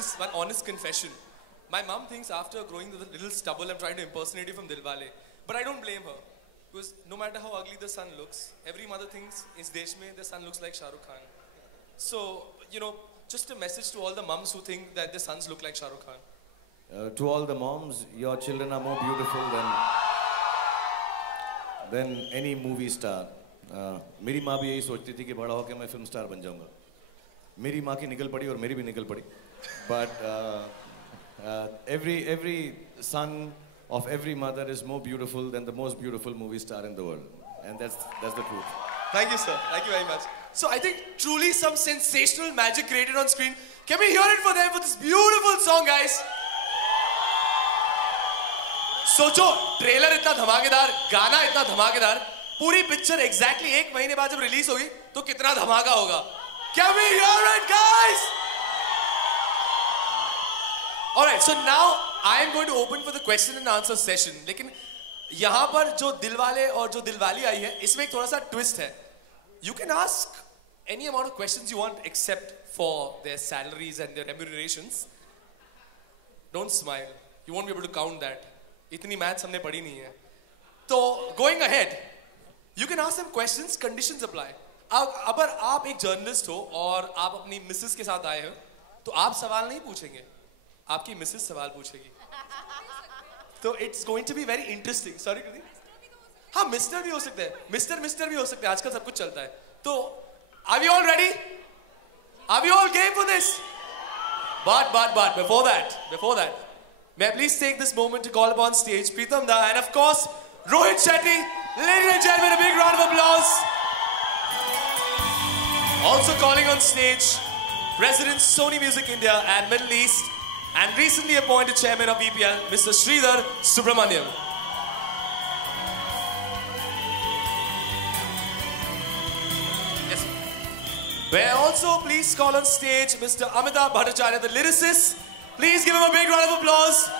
this one honest confession. My mom thinks after growing the little stubble, I'm trying to impersonate you from Dilwale. But I don't blame her. Because no matter how ugly the son looks, every mother thinks in Desh mein their son looks like Shah Rukh Khan. So, you know, just a message to all the mums who think that their sons look like Shah Rukh Khan. To all the moms, your children are more beautiful than any movie star. मेरी माँ भी यही सोचती थी कि बड़ा होकर मैं फिल्म स्टार बन जाऊँगा. मेरी माँ की निकल पड़ी और मेरी भी निकल पड़ी. But every son of every mother is more beautiful than the most beautiful movie star in the world, and that's the truth. Thank you, sir. Thank you very much. So I think truly some sensational magic created on screen. Can we hear it for them for this beautiful song, guys? सोचो trailer इतना धमाकेदार, गाना इतना धमाकेदार, पूरी picture exactly 1 महीने बाद जब रिलीज होगी तो कितना धमाका होगा. Can we hear it, guys? Alright, so now I am going to open for the question and answer session. लेकिन यहाँ पर जो दिलवाले और जो दिलवाली आई है, इसमें एक थोड़ा सा twist है. You can ask any amount of questions you want except for their salaries and their remunerations. Don't smile. You won't be able to count that. इतनी maths हमने पढ़ी नहीं है. तो going ahead, you can ask them questions. Conditions apply. अगर आप एक journalist हो और आप अपनी मिसेस के साथ आए हो, तो आप सवाल नहीं पूछेंगे, आपकी मिसेस सवाल पूछेगी. तो it's going to be very interesting. Sorry, Kriti? हाँ, मिस्टर भी हो सकते हैं, मिस्टर भी हो सकते हैं. आजकल सब कुछ चलता है. तो are we all ready? Are we all game for this? But before that, may I please take this moment to call upon stage Pritam Da and of course Rohit Shetty. Ladies and gentlemen, a big round of applause. Also calling on stage President Sony Music India and Middle East and recently appointed chairman of EPL, Mr. Sridhar Subramaniam. Yes. May I also please call on stage Mr. Amitabh Bhattacharya, the lyricist. Please give him a big round of applause.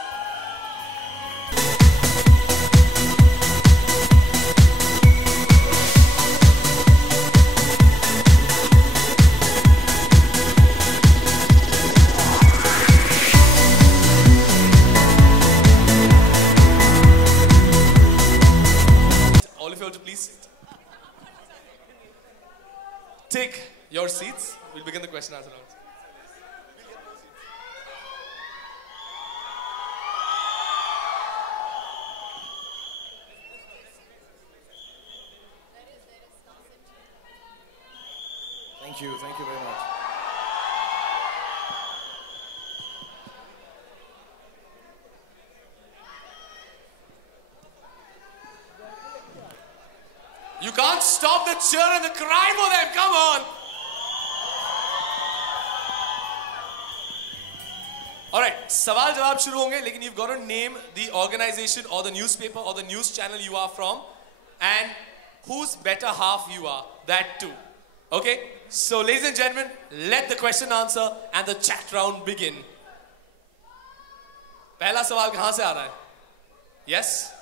Take your seats. We'll begin the question and answer round. Thank you very much. You can't stop the cheer and the cry for them. Come on. All right, सवाल जवाब शुरू होंगे, लेकिन you've got to name the organization or the newspaper or the news channel you are from and whose better half you are. That too. Okay? So, ladies and gentlemen, let the question answer and the chat round begin. पहला सवाल कहाँ से आ रहा है? Yes?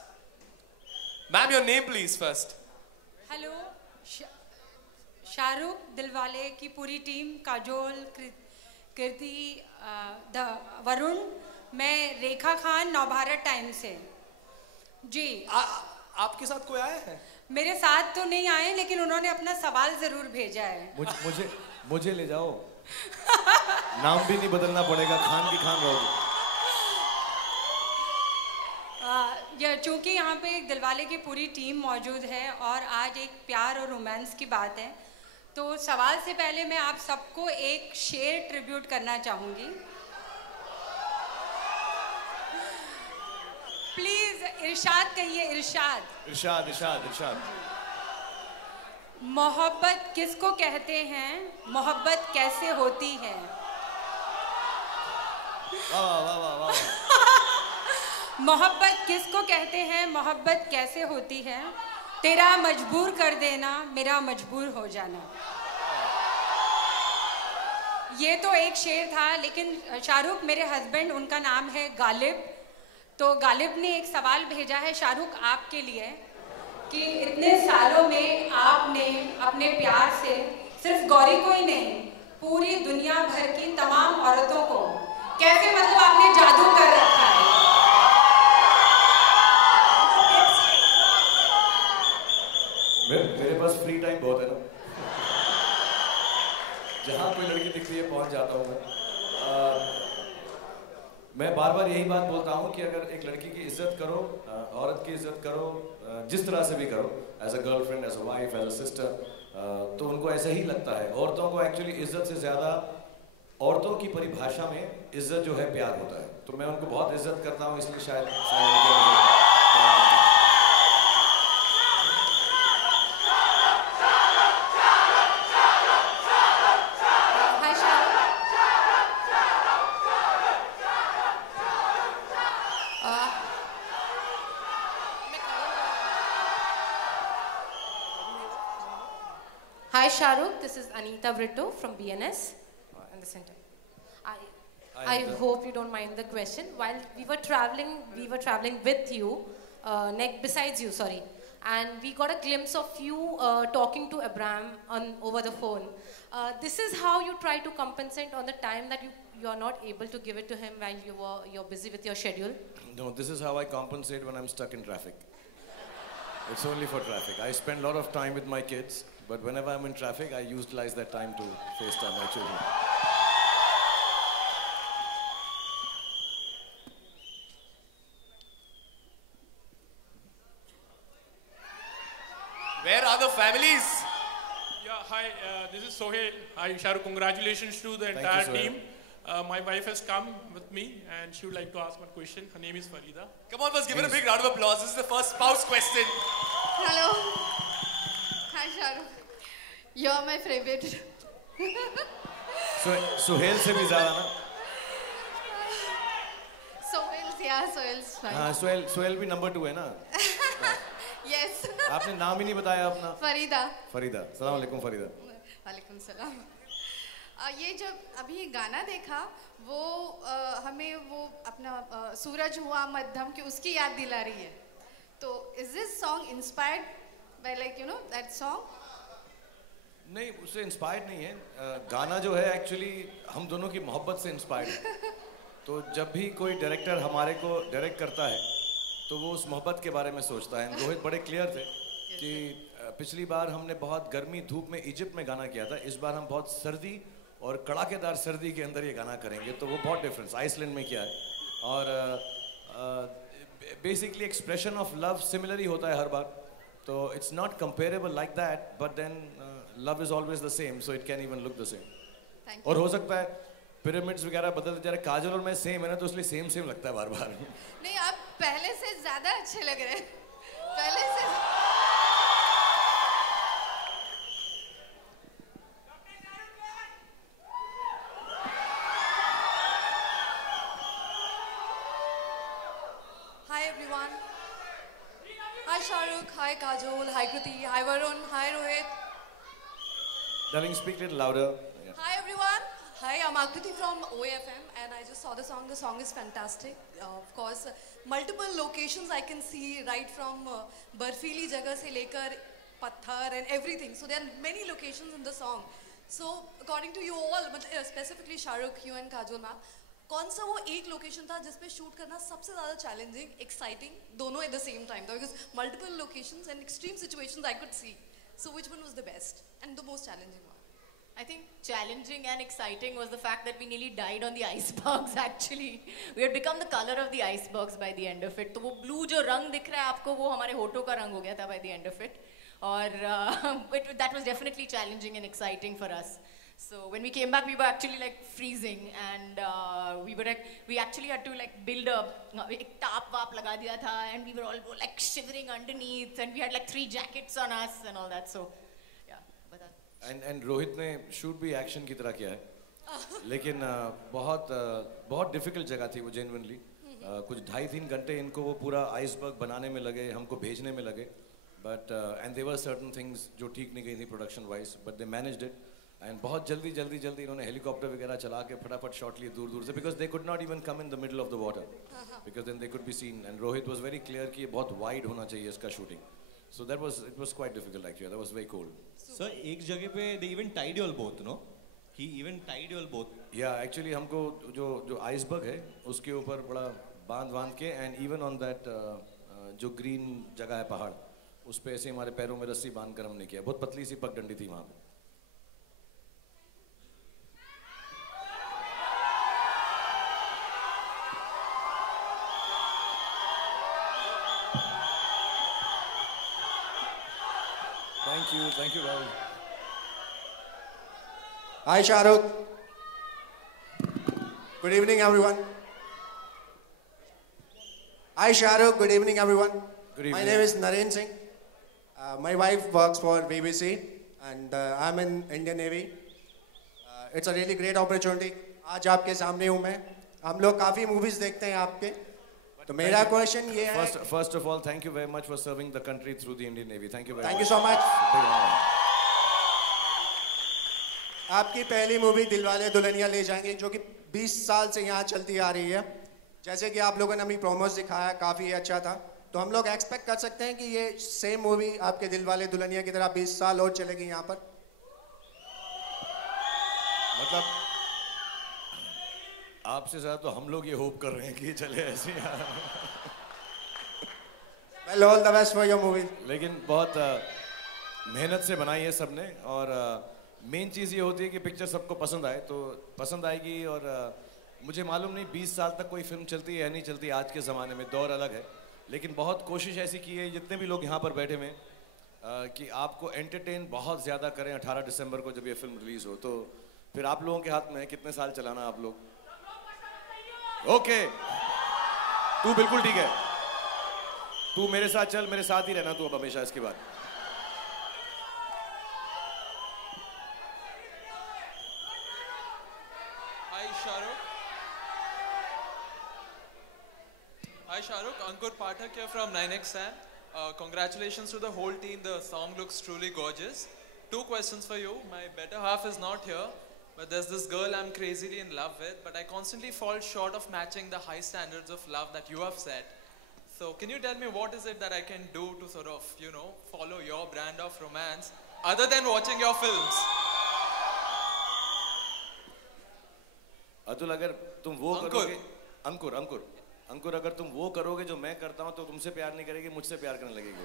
Ma'am, your name please first. Hello, Shahrukh, Dilwale की पूरी team, Kajol, कृति, वरुण, मैं रेखा Khan, Navbharat times से. जी. आपके साथ कोई आया है? मेरे साथ तो नहीं आए, लेकिन उन्होंने अपना सवाल जरूर भेजा है. मुझे ले जाओ. नाम भी नहीं बदलना पड़ेगा, खान की खान रहोगे. चूंकि यहाँ पे एक दिलवाले की पूरी टीम मौजूद है और आज एक प्यार और रोमांस की बात है, तो सवाल से पहले मैं आप सबको एक शेर ट्रिब्यूट करना चाहूँगी. प्लीज इरशाद कहिए. इरशाद. मोहब्बत किसको कहते हैं, मोहब्बत कैसे होती है? वाह. मोहब्बत किसको कहते हैं, मोहब्बत कैसे होती है? तेरा मजबूर कर देना, मेरा मजबूर हो जाना. ये तो एक शेर था, लेकिन शाहरुख मेरे हस्बैंड, उनका नाम है गालिब, तो गालिब ने एक सवाल भेजा है शाहरुख आपके लिए कि इतने सालों में आपने अपने प्यार से सिर्फ गौरी को ही नहीं, पूरी दुनिया भर की तमाम औरतों को कैसे मतलब आपने जादू कर रखा है? मेरे पास फ्री टाइम बहुत है ना, जहाँ कोई लड़की दिखती है पहुँच जाता हूँ मैं बार बार यही बात बोलता हूँ कि अगर एक लड़की की इज्जत करो, औरत की इज्जत करो, जिस तरह से भी करो, as a girlfriend, as a wife, as a sister, तो उनको ऐसा ही लगता है। औरतों को एक्चुअली इज्जत से ज़्यादा, औरतों की परिभाषा में इज्जत जो है प्यार होता है, तो मैं उनको बहुत इज्जत करता हूँ, इसलिए शायद Hi Shahrukh, this is Anita Brito from BNS in the center. I hope you don't mind the question. While we were traveling with you, besides you, sorry, and we got a glimpse of you talking to Abraham over the phone. This is how you try to compensate on the time that you are not able to give it to him while you're busy with your schedule. No, this is how I compensate when I'm stuck in traffic. It's only for traffic. I spend a lot of time with my kids, but whenever I'm in traffic, I utilize that time to FaceTime my children. Where are the families? Yeah, hi, this is Sohail. Hi, Shahrukh, congratulations to the entire team. My wife has come with me and she would like to ask one question. Her name is Farida. Come on, first give her a big round of applause. This is the first spouse question. Hello. Hi, Shahrukh. You're my favorite. Sohail से भी ज़्यादा ना? Sohail's fine. Sohail भी number 2 है ना? Yes. आपने नाम ही नहीं बताया अपना? फरीदा. सलाम अलैकुम फरीदा. वालेकुम सलाम. ये जब अभी गाना देखा वो हमें वो अपना सूरज हुआ मध्यम की उसकी याद दिला रही है. तो is this song inspired by that song? नहीं, उससे इंस्पायर्ड नहीं है. गाना जो है एक्चुअली हम दोनों की मोहब्बत से इंस्पायर्ड है. तो जब भी कोई डायरेक्टर हमारे को डायरेक्ट करता है तो वो उस मोहब्बत के बारे में सोचता है. रोहित बड़े क्लियर थे कि पिछली बार हमने बहुत गर्मी धूप में इजिप्ट में गाना किया था, इस बार हम बहुत सर्दी और कड़ाकेदार सर्दी के अंदर ये गाना करेंगे, तो वो बहुत डिफरेंस आइसलैंड में किया है. और basically expression of love similar ही होता है हर बार, तो it's not comparable like that, but then love is always the same, so it can even look the same. और हो सकता है पिरामिड्स वगैरह बदलते जा रहे, काजल और मैं सेम है ना, तो इसलिए सेम लगता है बार बार. नहीं, आप पहले से ज्यादा अच्छे लग रहे हैं. पहले से Hi everyone. Hi Shahrukh, hi Kajol, hi Kriti, hi Varun, hi Rohit. Darling, speak a little louder. Yeah. Hi everyone. Hi, I'm Akriti from OAFM and I just saw the song. The song is fantastic. Of course, multiple locations I can see right from barfili jagah se lekar patthar and everything. So there are many locations in the song. So according to you all, specifically Shahrukh, you and Kajol ma'am, कौन सा वो एक location था जिस पे shoot करना सबसे ज़्यादा चैलेंजिंग, एक्साइटिंग दोनों एट द सेम टाइम था? Because multiple locations and extreme situations I could see. So which one was the best and the most challenging one? I think challenging and exciting was the fact that we nearly died on the icebergs actually. We had become the color of the icebergs by the end of it. तो वो blue जो रंग दिख रहा है आपको वो हमारे होठों का रंग हो गया था by the end of it. और that was definitely challenging and exciting for us. So when we came back, we were actually like freezing, and we actually had to like build एक टाप वाप लगा दिया था, and we were all like shivering underneath, and we had like 3 jackets on us and all that. So yeah, but that. And Rohit ने shoot भी action की तरह किया है, लेकिन बहुत डिफिकल्ट जगह थी वो जेन्युइनली. कुछ 2.5-3 घंटे इनको वो पूरा आइसबर्ग बनाने में लगे, हमको भेजने में लगे, but and there were certain things जो ठीक नहीं गई थी production wise, but they managed it. And बहुत जल्दी इन्होंने हेलीकॉप्टर वगैरह चला के फटाफट शॉट लिए दूर से, because they could not even come in the middle of the water, because then they could be seen. And Rohit was very clear कि ये बहुत वाइड होना चाहिए इसका shooting. So it was quite difficult actually. That was very cool. So एक जगह पे they even tied you all both, no? He even tied you all both. या एक्चुअली हमको जो आइसबर्ग है उसके ऊपर बड़ा बांध के एंड इवन ऑन दैट जो ग्रीन जगह है पहाड़ उस पे ऐसे हमारे पैरों में रस्सी बांध कर हमने किया. बहुत पतली सी पगडंडी थी वहां पे. Thank you, Rahul. Hi, Shahrukh. Good evening, everyone. Hi, Shahrukh. Good evening, everyone. Good evening. My name is Naren Singh. My wife works for BBC, and I'm in Indian Navy. It's a really great opportunity. आज आपके सामने हूँ मैं. हम लोग काफी movies देखते हैं आपके. तो मेरा क्वेश्चन ये है. First of all, thank you very much for serving the country through the Indian Navy. Thank you very much. Thank you so much. आपकी पहली मूवी दिलवाले दुल्हनिया ले जाएंगे जो कि 20 साल से यहाँ चलती आ रही है. जैसे कि आप लोगों ने अभी प्रोमोस दिखाया काफ़ी अच्छा था. तो हम लोग एक्सपेक्ट कर सकते हैं कि ये सेम मूवी आपके दिलवाले दुल्हनिया की तरह 20 साल और चलेगी यहाँ पर. मतलब आपसे ज़्यादा तो हम लोग ये होप कर रहे हैं कि चले ऐसे. Well, all the best for your movie. लेकिन बहुत मेहनत से बनाई है सबने और मेन चीज़ ये होती है कि पिक्चर सबको पसंद आए तो पसंद आएगी. और मुझे मालूम नहीं 20 साल तक कोई फिल्म चलती है या नहीं चलती. आज के ज़माने में दौर अलग है. लेकिन बहुत कोशिश ऐसी की है जितने भी लोग यहाँ पर बैठे हुए कि आपको एंटरटेन बहुत ज़्यादा करें. 18 दिसंबर को जब ये फिल्म रिलीज़ हो तो फिर आप लोगों के हाथ में है कितने साल चलाना आप लोग. ओके तू बिल्कुल ठीक है. तू मेरे साथ चल, मेरे साथ ही रहना तू अब हमेशा इसके बाद. Hi Shahrukh, Ankur Pathak here from 9XN. Congratulations to the whole team. The song looks truly gorgeous. 2 questions for you. My better half is not here, but there's this girl I'm crazily in love with, but I constantly fall short of matching the high standards of love that you have set. So can you tell me what is it that I can do to sort of, you know, follow your brand of romance other than watching your films? Atul अगर तुम वो करोगे अंकुर अगर तुम वो करोगे जो मैं करता हूं तो तुमसे प्यार नहीं करेगी, मुझसे प्यार करने लगेगी.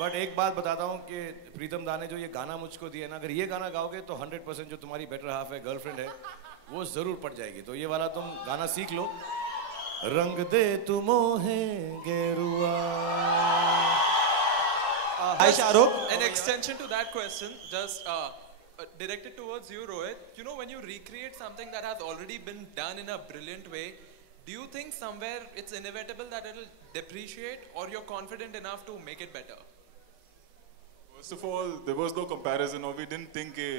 बट एक बात बताता हूं कि प्रीतम दा ने जो ये गाना मुझको दिया ना, अगर ये गाना गाओगे तो 100% जो तुम्हारी बेटर हाफ है, गर्लफ्रेंड है, वो जरूर पड़ जाएगी. तो ये वाला तुम गाना सीख लो. रंग दे तू मोहे गेरुआ. Hi Shahrukh. An extension to that question, just directed towards you, Rohit. You know, when you recreate something that has already been done in a brilliant way, do you think somewhere it's inevitable that it'll depreciate, or you're confident enough to make it better? First of all, there was no comparison, or we didn't think कि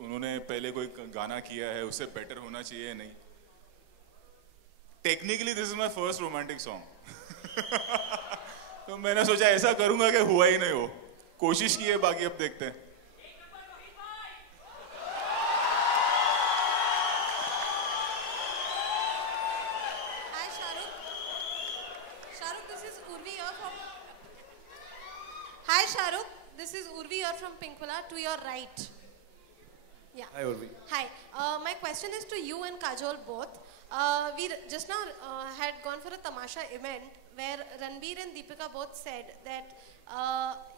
उन्होंने पहले कोई गाना किया है उससे better होना चाहिए. नहीं. Technically, this is my first romantic song. तो मैंने सोचा ऐसा करूँगा कि हुआ ही नहीं हो. कोशिश की है, बाकी अब देखते हैं. Hi Shahrukh, this is Urvi here from Pinkula, to your right. Yeah. Hi Urvi. Hi. My question is to you and Kajol both. We just now had gone for a Tamasha event where Ranbir and Deepika both said that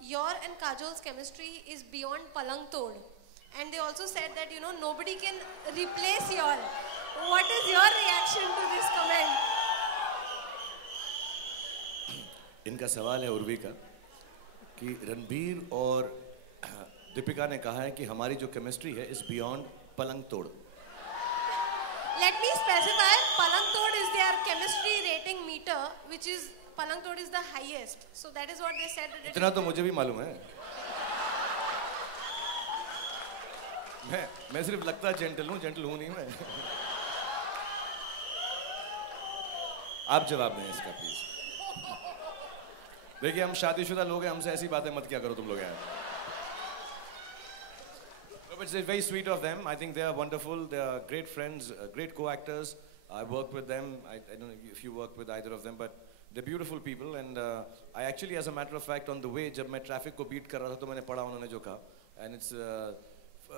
your and Kajol's chemistry is beyond palang tod. And they also said that, you know, nobody can replace y'all. What is your reaction to this comment? इनका सवाल है उर्वी का कि रणबीर और दीपिका ने कहा है कि हमारी जो केमिस्ट्री है इज बियॉन्ड पलंग तोड़. Let me specify, palang tod is their chemistry rating meter, which is palang tod is the highest. So that is what they said. इतना तो मुझे भी मालूम है. मैं सिर्फ लगता जेंटल हूँ नहीं मैं. आप जवाब दें इसका प्लीज. देखिए हम शादीशुदा लोग हैं, हमसे ऐसी बातें मत क्या करो तुम लोग यार. It's very sweet of them. I think they are wonderful. They are great friends, great co-actors. I work with them. I don't know if you work with either of them, but they're beautiful people. And I actually, as a matter of fact, on the way, जब मैं traffic को beat कर रहा था, तो मैंने पढ़ा उन्होंने जो कहा. And it's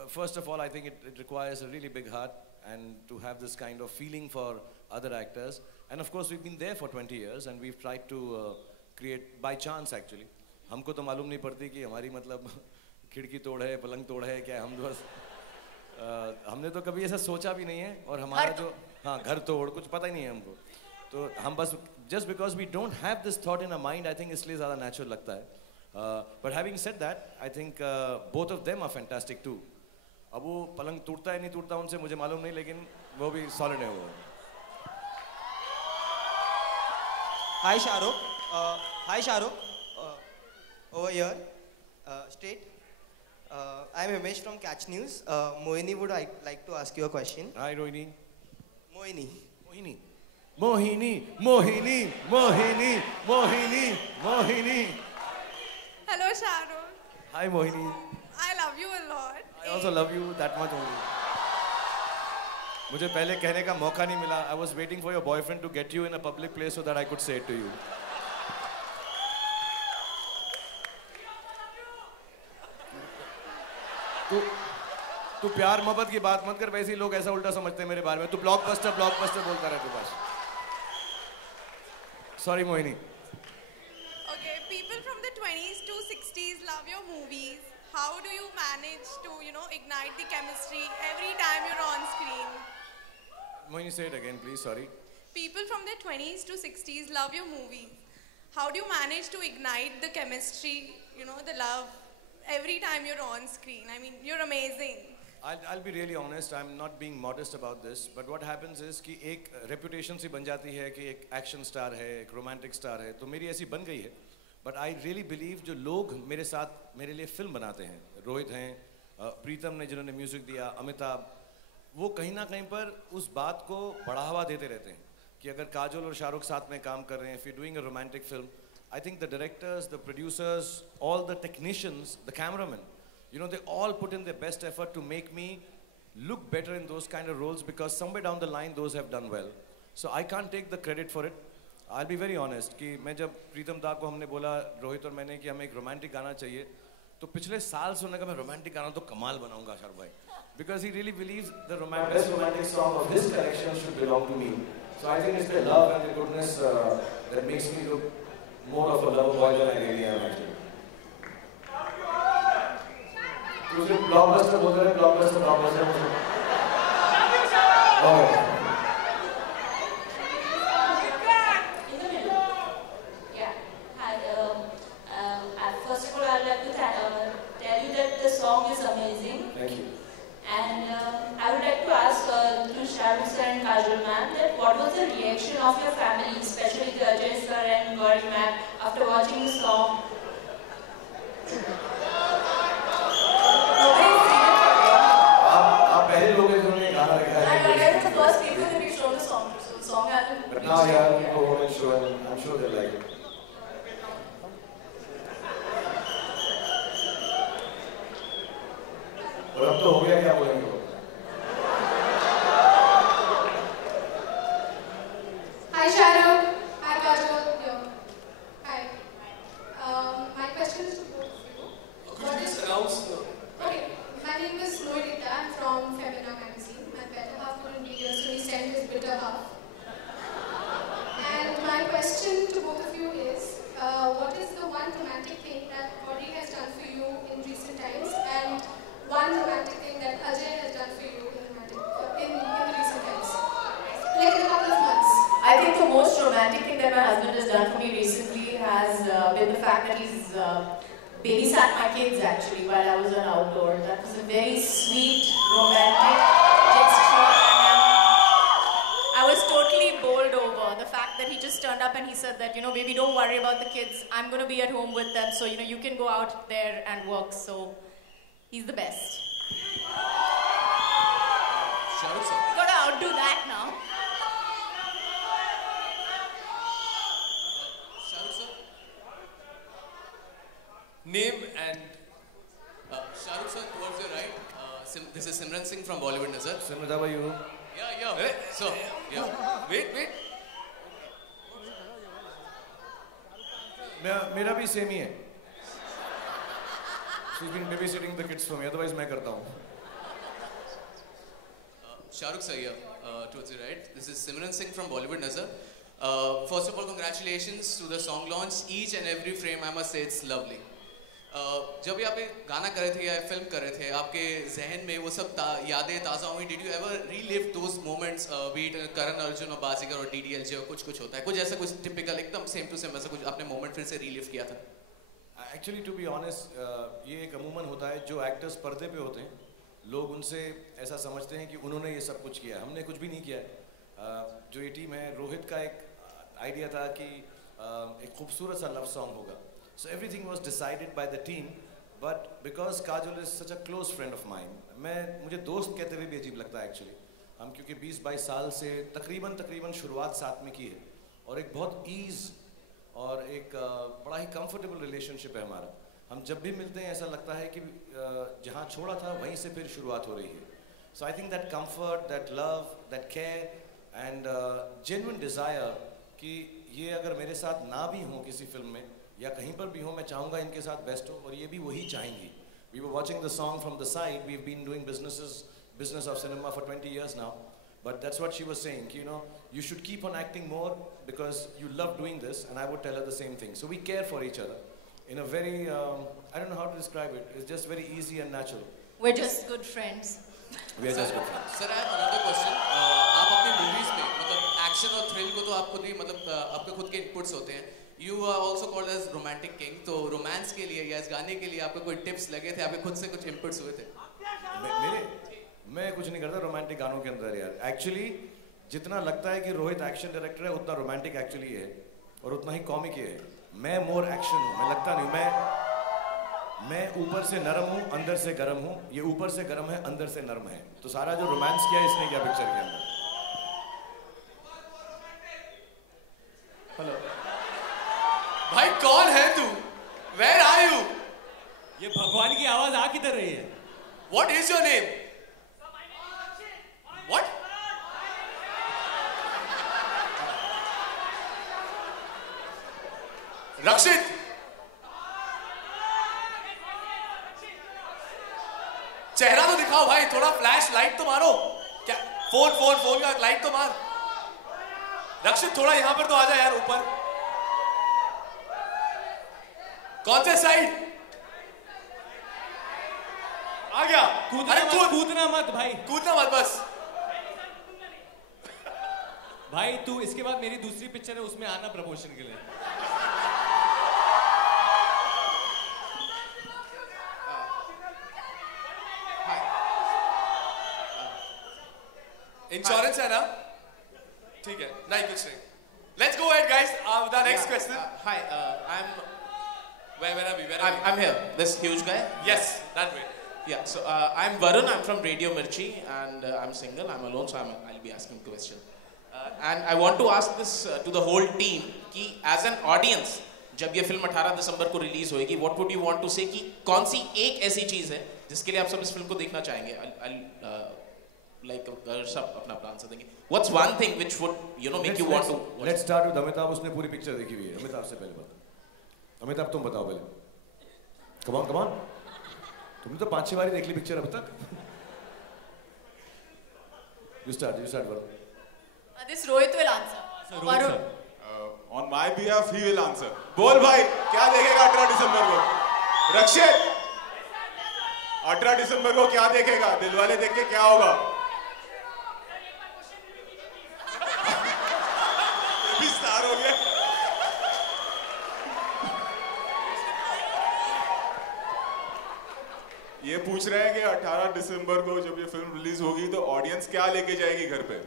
first of all, I think it requires a really big heart and to have this kind of feeling for other actors. And of course, we've been there for 20 years and we've tried to create by chance actually. हमको तो मालूम नहीं पड़ती कि हमारी मतलब खिड़की तोड़ है, पलंग तोड़ है क्या, हम बस हमने तो कभी ऐसा सोचा भी नहीं है और हमारा जो हाँ घर तोड़ कुछ पता ही नहीं है हमको. तो हम बस just because we don't have this thought in our mind, I think इसलिए ज़्यादा natural लगता है. But having said that, I think both of them are fantastic too. अब वो पलंग टूटता है नहीं टूटता उनसे मुझे मालूम नहीं, लेकिन वो भी solid है वो. Hi Shahrukh. Hi Shahrukh. Over here. Straight. I'm Himesh from Catch News. Mohini would like to ask you a question. Hi Rohini. Mohini. Mohini. Mohini. Mohini. Mohini. Mohini. Mohini. Hello Shahrukh. Hi Mohini. I love you a lot. I also love you that much only. मुझे पहले कहने का मौका नहीं मिला. I was waiting for your boyfriend to get you in a public place so that I could say it to you. तू प्यार मोहब्बत की बात मत कर, वैसे ही लोग ऐसा उल्टा समझते हैं मेरे बारे में. तू ब्लॉकबस्टर बोलता रहता बस. Sorry Mohini. Okay, people from the 20s to 60s love your movies. How do you manage to, ignite the chemistry every time you're on screen? Mohini, say it again, please. Sorry. People from the 20s to 60s love your movies. How do you manage to ignite the chemistry, the love every time you're on screen? I mean, you're amazing. I'll be really honest. I'm not being modest about this. But what happens is कि एक reputation सी बन जाती है कि एक action star है, एक romantic star है. तो मेरी ऐसी बन गई है. But I really believe जो लोग मेरे साथ मेरे लिए फिल्म बनाते हैं, रोहित हैं, प्रीतम ने जिन्होंने म्यूजिक दिया, अमिताभ, वो कहीं ना कहीं पर उस बात को बढ़ावा देते रहते हैं कि अगर काजोल और शाहरुख साथ में काम कर रहे हैं, if you're doing a romantic film, I think the directors, the producers, all the technicians, the cameramen, they all put in their best effort to make me look better in those kind of roles because somewhere down the line those have done well. So I can't take the credit for it. I'll be very honest कि मैं जब प्रीतम दा को हमने बोला रोहित और मैंने कि हमें एक रोमांटिक गाना चाहिए, तो पिछले साल सुनने का मैं रोमांटिक गाना तो कमाल बनाऊंगा शाहरुख भाई, because he really believes the best romantic song of his collection should belong to me. So I think it's the love and the goodness that makes me look more of a lover boy than I really am actually. तो सिर्फ blockbuster बोल रहे हैं, blockbuster. Okay. First of all, I'd like to tell you that the song is amazing. Thank you. And I would like to ask to Shahrukh sir and Kajol ma'am that what was the reaction of your family, especially the Ajay sir and Gauri ma'am, after watching the song? आप पहले लोग हैं जिन्होंने गाना लिखा है. I guess the first people that we've shown the song to, so the song hasn't. But now yeah, we go home and show and I'm sure they like it. और अब तो हो गया, क्या बोलेंगे वो? Hi Shahrukh. Hi Kajol. Hi. My question is to both of you. Could you just announce? Okay. My name is Noelita. I'm from Femina magazine. My better half couldn't be here, so he sent his bitter half. And my question to both of you is, what is the one romantic thing that Gauri has done for you in recent times, and one romantic thing that Ajay has done for you in the recent times? Like in a couple of months. I think the most romantic thing that my husband has done for me recently has been the fact that he's babysat my kids actually while I was on outdoor. That was a very sweet, romantic gesture. I was totally bowled over. The fact that he just turned up and he said that, baby, don't worry about the kids. I'm going to be at home with them. So, you can go out there and work. So, he's the best. Shahrukh sir. You've got to outdo that now. Shahrukh sir. Name and Shahrukh sir, towards your right. This is Simran Singh from Bollywood Nazar. Simran, how are you? Yeah. So, yeah. Wait. मेरा भी same ही है. She's been babysitting the kids for me. Otherwise मैं करता हूँ. Shahrukh sir here, towards the right. This is Simran Singh from Bollywood Nazar. First of all, congratulations to the song launch. Each and every frame, I must say, it's lovely. जब भी आप ये गाना कर रहे थे या फिल्म कर रहे थे, आपके जहन में वो सब यादें ताज़ा हुई. Did you ever relive those moments, be it Karan Arjun or Bazigar or DDLJ और कुछ होता है, कुछ ऐसा कुछ typical एकदम same to same ऐसा कुछ आपने moment फिर से relive किया था? Actually, to be honest, ये एक अमूमन होता है जो एक्टर्स पर्दे पे होते हैं, लोग उनसे ऐसा समझते हैं कि उन्होंने ये सब कुछ किया. हमने कुछ भी नहीं किया है. जो ये टीम है, रोहित का एक आइडिया था कि एक खूबसूरत सा लव सॉन्ग होगा. So everything was decided by the team, but because Kajol is such a close friend of mine, मुझे दोस्त कहते हुए भी अजीब लगता है एक्चुअली. हम क्योंकि 20-22 साल से तकरीबन शुरुआत साथ में की है और एक बहुत ईज और एक बड़ा ही कंफर्टेबल रिलेशनशिप है हमारा. हम जब भी मिलते हैं ऐसा लगता है कि जहाँ छोड़ा था वहीं से फिर शुरुआत हो रही है. So I think that comfort, that love, that care and genuine desire कि ये अगर मेरे साथ ना भी हो किसी फिल्म में या कहीं पर भी हो, मैं चाहूँगा इनके साथ बेस्ट हो और ये भी वही चाहेंगी. We were watching the song from the side. We've been doing business of cinema for 20 years now. But that's what she was saying, you know, you should keep on acting more because you love doing this, and I would tell her the same thing. So we care for each other in a very, I don't know how to describe it. It's just very easy and natural. We're just good friends. We are just good friends. Sir, I have another question. आप अपनी movies में मतलब action और thrill को तो आप खुद ही मतलब आपके खुद के inputs होते हैं. You are also called as romantic king. तो romance के लिए या इस गाने के लिए आपको कोई tips लगे थे? आपके खुद से कुछ inputs हुए थे? मैं कुछ नहीं करता रोमांटिक गानों के अंदर यार. एक्चुअली जितना लगता है कि रोहित एक्शन डायरेक्टर है उतना रोमांटिक एक्चुअली है और उतना ही कॉमिक है. मैं मोर एक्शन हूँ. मैं लगता नहीं, मैं ऊपर से नरम हूँ अंदर से गर्म हूँ. ये ऊपर से गर्म है अंदर से नरम है. तो सारा जो रोमांस किया इसने किया पिक्चर के अंदर. हेलो भाई, कौन है तू? Where are you? ये भगवान की आवाज आ किधर रही है? What is your name? What? रक्षित. चेहरा तो दिखाओ भाई, थोड़ा फ्लैश लाइट तो मारो. क्या फोन का लाइट तो मार. रक्षित थोड़ा यहां पर तो आ जा यार ऊपर. कौन से साइड? आ गया. कूदना मत भाई. कूदना मत बस. भाई तू इसके बाद मेरी दूसरी पिक्चर है उसमें आना प्रमोशन के लिए. इंश्योरेंस है ना? ठीक है. नहीं कुछ नहीं. Let's go ahead guys with the next question. Hi, Where are we? I'm here. This huge guy. Yes, that way. Yeah. So I'm Varun. I'm from Radio Mirchi, and I'm single. I'm alone, so I'll be asking a question. And I want to ask this to the whole team. कि as an audience, जब ये film 18 दिसंबर को release होएगी, what would you want to say कि कौन सी एक ऐसी चीज है जिसके लिए आप सब इस फिल्म को देखना चाहेंगे? Like सब अपना प्लान से देंगे. What's one thing which would make you want to? Let's start with Amitabh. उसने पूरी पिक्चर देखी हुई है. अमिताभ से पहले बात. अमिताभ तुम बताओ पहले. Come on. तुमने तो 5-6 बार देख ली पिक्चर अब तक. You start Varun. This Rohit will answer. Varun. On my behalf he will answer. बोल भाई, क्या देखेगा 18 दिसंबर को? रक्षित 18 दिसंबर को क्या देखेगा? दिलवाले देख के क्या होगा? स्टार हो गया. ये पूछ रहे हैं कि 18 दिसंबर को जब ये फिल्म रिलीज होगी तो ऑडियंस क्या लेके जाएगी घर पे?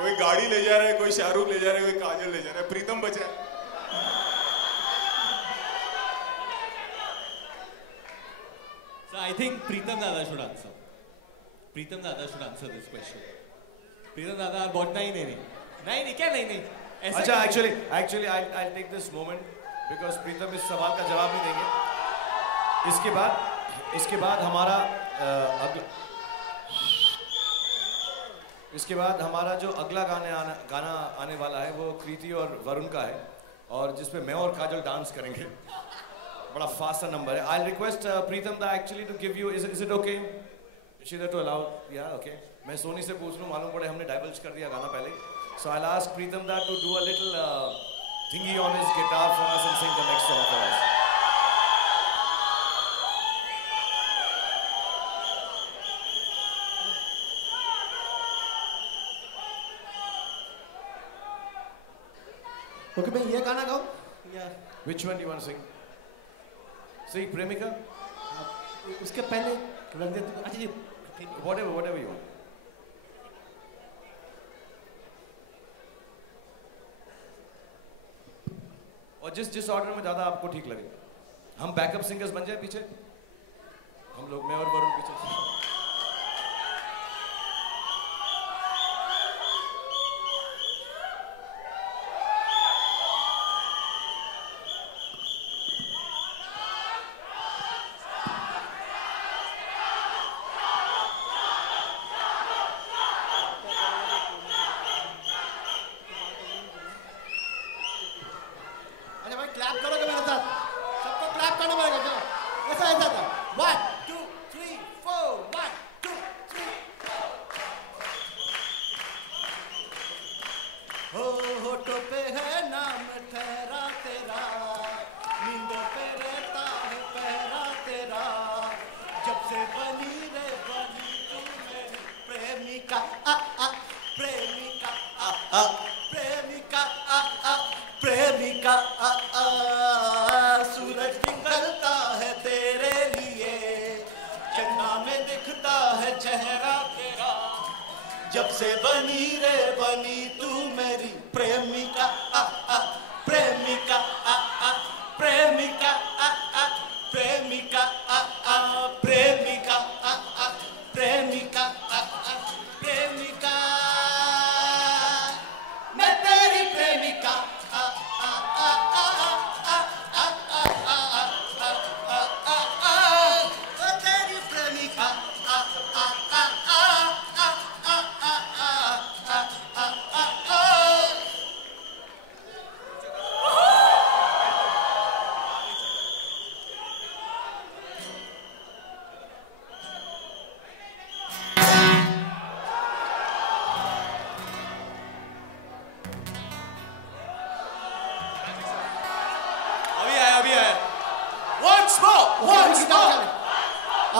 कोई गाड़ी ले जा रहा है, कोई शाहरुख ले जा रहा है, कोई काजल ले जा रहा है, प्रीतम बचा है. So I think Pritam Dada should answer. Pritam Dada should answer this question. Pritam Dada बहुत नहीं क्या नहीं. अच्छा actually I'll take this moment because Pritam इस सवाल का जवाब नहीं देंगे. इसके बाद हमारा इसके बाद हमारा जो अगला गाना आने वाला है वो कृति और वरुण का है, और जिसपे मैं और काजल डांस करेंगे। बड़ा फास्ट सा नंबर है। आई request Pritam da actually to give you, is it okay to allow? या ओके, मैं सोनी से पूछ लूँ, मालूम पड़े हमने डाइवर्ज कर दिया गाना पहले। सो आई ask Pritam da to do a little thingy on his guitar for us and sing the next song for us. Okay, मैं ये गाना गाऊं? Which one do you want to sing? Sing Premika? उसके पहले अच्छा जी, whatever you want. और जिस order में ज्यादा आपको ठीक लगे। हम बैकअप सिंगर्स बन जाए पीछे, हम लोग, मैं और वरुण पीछे।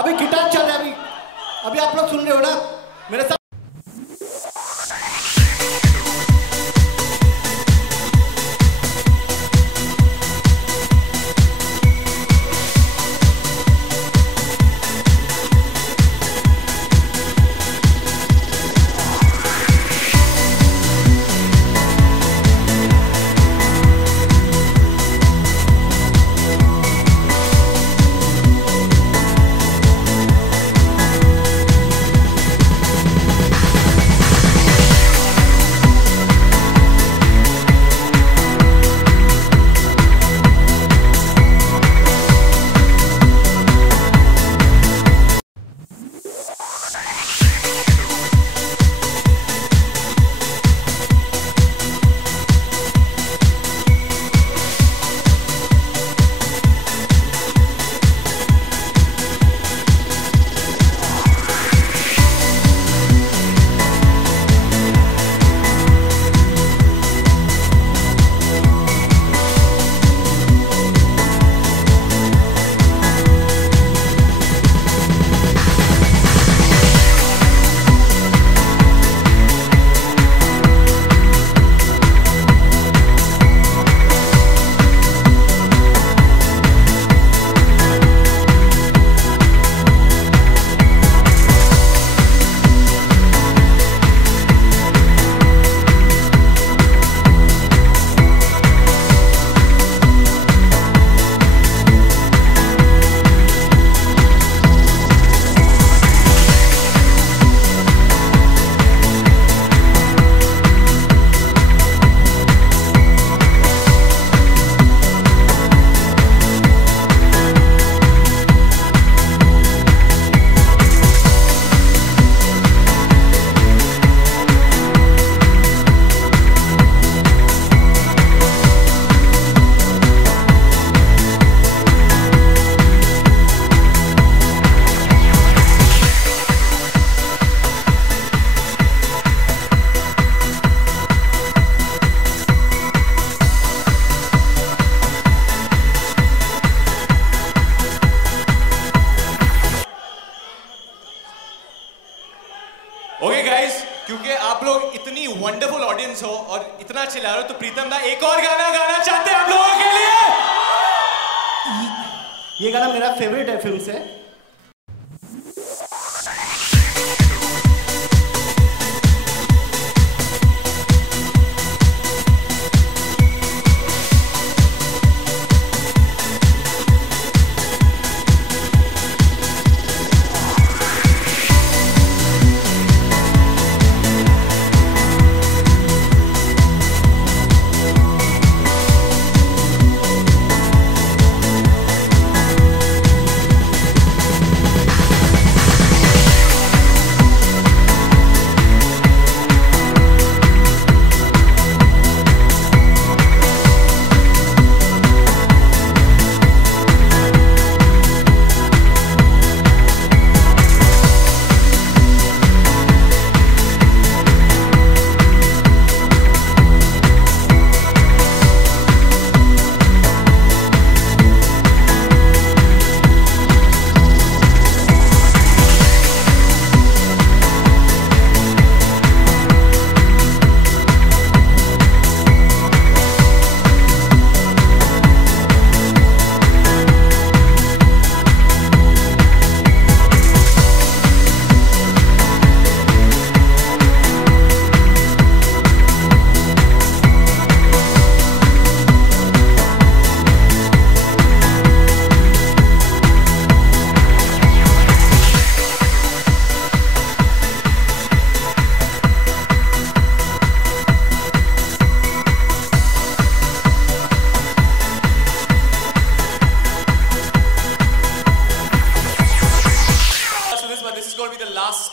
अभी गिटार चल रहा है, अभी आप लोग सुन रहे हो ना मेरे साथ। वंडरफुल ऑडियंस हो और इतना चिल्ला रहे हो तो प्रीतम दा एक और गाना गाना चाहते हैं हम लोगों के लिए। ये गाना मेरा फेवरेट है फिल्म से।